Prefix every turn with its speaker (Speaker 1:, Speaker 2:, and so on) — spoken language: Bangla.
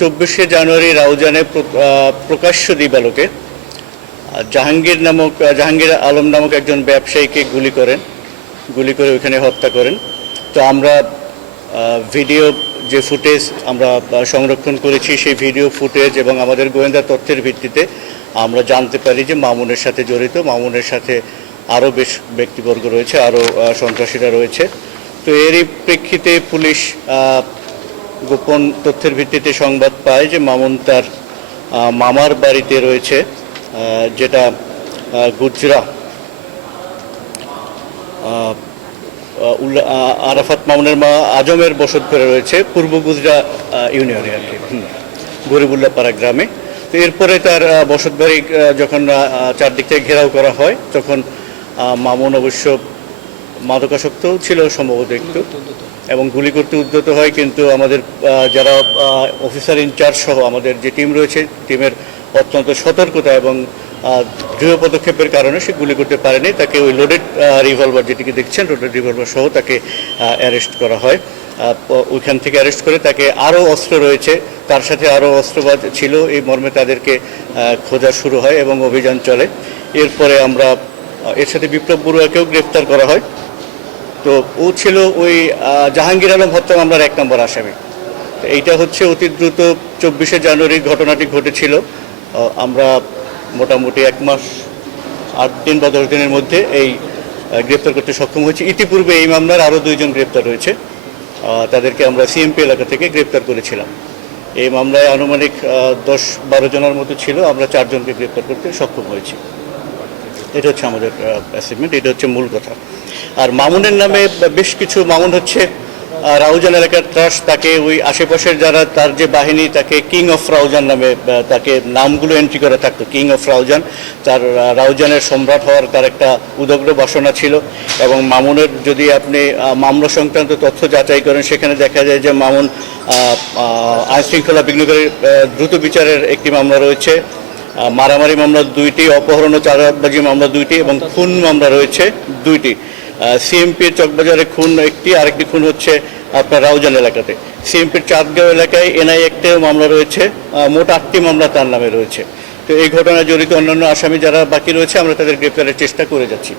Speaker 1: চব্বিশে জানুয়ারি রাউজানে প্রকাশ্য দিবালোকে জাহাঙ্গীর নামক জাহাঙ্গীর আলম নামক একজন ব্যবসায়ীকে গুলি করেন, গুলি করে ওইখানে হত্যা করেন। তো আমরা ভিডিও যে ফুটেজ আমরা সংরক্ষণ করেছি, সেই ভিডিও ফুটেজ এবং আমাদের গোয়েন্দা তথ্যের ভিত্তিতে আমরা জানতে পারি যে মামুনের সাথে জড়িত, মামুনের সাথে আরও বেশ ব্যক্তিবর্গ রয়েছে, আরও সন্ত্রাসীরা রয়েছে। তো এরই প্রেক্ষিতে পুলিশ গোপন তথ্যের ভিত্তিতে সংবাদ পায় যে মামুন তার মামার বাড়িতে রয়েছে যেটা গুজরা আরাফাত মামুনের মা আজমের বসত করে রয়েছে, পূর্ব গুজরা ইউনিয়নে আর কি। গরিবুল্লাপাড়া গ্রামে। তো এরপরে তার বসত বাড়ি যখন চারদিক থেকে ঘেরাও করা হয়, তখন মামুন অবশ্য মাদকাসক্তও ছিল সম্ভবত একটু। এবং গুলি করতে উদ্যত হয় কিন্তু আমাদের যারা অফিসার ইনচার্জ সহ আমাদের যে টিম রয়েছে টিমের অত্যন্ত সতর্কতা এবং দৃঢ় পদক্ষেপের কারণে সে গুলি করতে পারেনি। তাকে ওই লোডেড রিভলভার যেটিকে দেখছেন লোডেড রিভলভার সহ তাকে অ্যারেস্ট করা হয়। ওইখান থেকে অ্যারেস্ট করে তাকে আরও অস্ত্র রয়েছে। তার সাথে আরও অস্ত্রবাদ ছিল। এই মর্মে তাদেরকে খোঁজা শুরু হয় এবং অভিযান চলে। এরপরে আমরা এর সাথে বিপ্লব বড়ুয়াকেও গ্রেফতার করা হয়। তো ও ছিল ওই জাহাঙ্গীর আলম হত্যা মামলার এক নম্বর আসামি। তো এইটা হচ্ছে অতি দ্রুত চব্বিশে জানুয়ারি ঘটনাটি ঘটেছিল। আমরা মোটামুটি এক মাস, আট দিন বা দশ দিনের মধ্যে এই গ্রেপ্তার করতে সক্ষম হয়েছি। ইতিপূর্বে এই মামলার আরও দুইজন গ্রেপ্তার হয়েছে তাদেরকে আমরা সিএমপি এলাকা থেকে গ্রেপ্তার করেছিলাম। এই মামলায় আনুমানিক দশ বারো জনের মতো ছিল। আমরা চারজনকে গ্রেপ্তার করতে সক্ষম হয়েছি। এটা হচ্ছে আমাদের অ্যাচিভমেন্ট এটা হচ্ছে মূল কথা। আর মামুনের নামে বেশ কিছু মামুন হচ্ছে। রাউজান এলাকার ত্রাস তাকে ওই আশেপাশের যারা, তার যে বাহিনী, তাকে কিং অফ রাউজান নামে তাকে নামগুলো এন্ট্রি করা থাকতো কিং অফ রাউজান তার রাউজানের সম্রাট হওয়ার তার একটা উদগ্র বাসনা ছিল। এবং মামুনের যদি আপনি মামলা সংক্রান্ত তথ্য যাচাই করেন, সেখানে দেখা যায় যে মামুন আইন শৃঙ্খলা বিঘ্নকারী দ্রুত বিচারের একটি মামলা রয়েছে। মারামারি মামলা দুইটি, অপহরণ ও চাঁদাবাজি মামলা দুইটি এবং খুন মামলা রয়েছে দুইটি। সিএমপির চকবাজারে খুন একটি, আরেকটি খুন হচ্ছে আপনার রাউজান এলাকাতে। সিএমপির চাঁদগাঁও এলাকায় এনআই একটিও মামলা রয়েছে মোট আটটি মামলা তার নামে রয়েছে। তো এই ঘটনায় জড়িত অন্যান্য আসামি যারা বাকি রয়েছে, আমরা তাদের গ্রেপ্তারের চেষ্টা করে যাচ্ছি।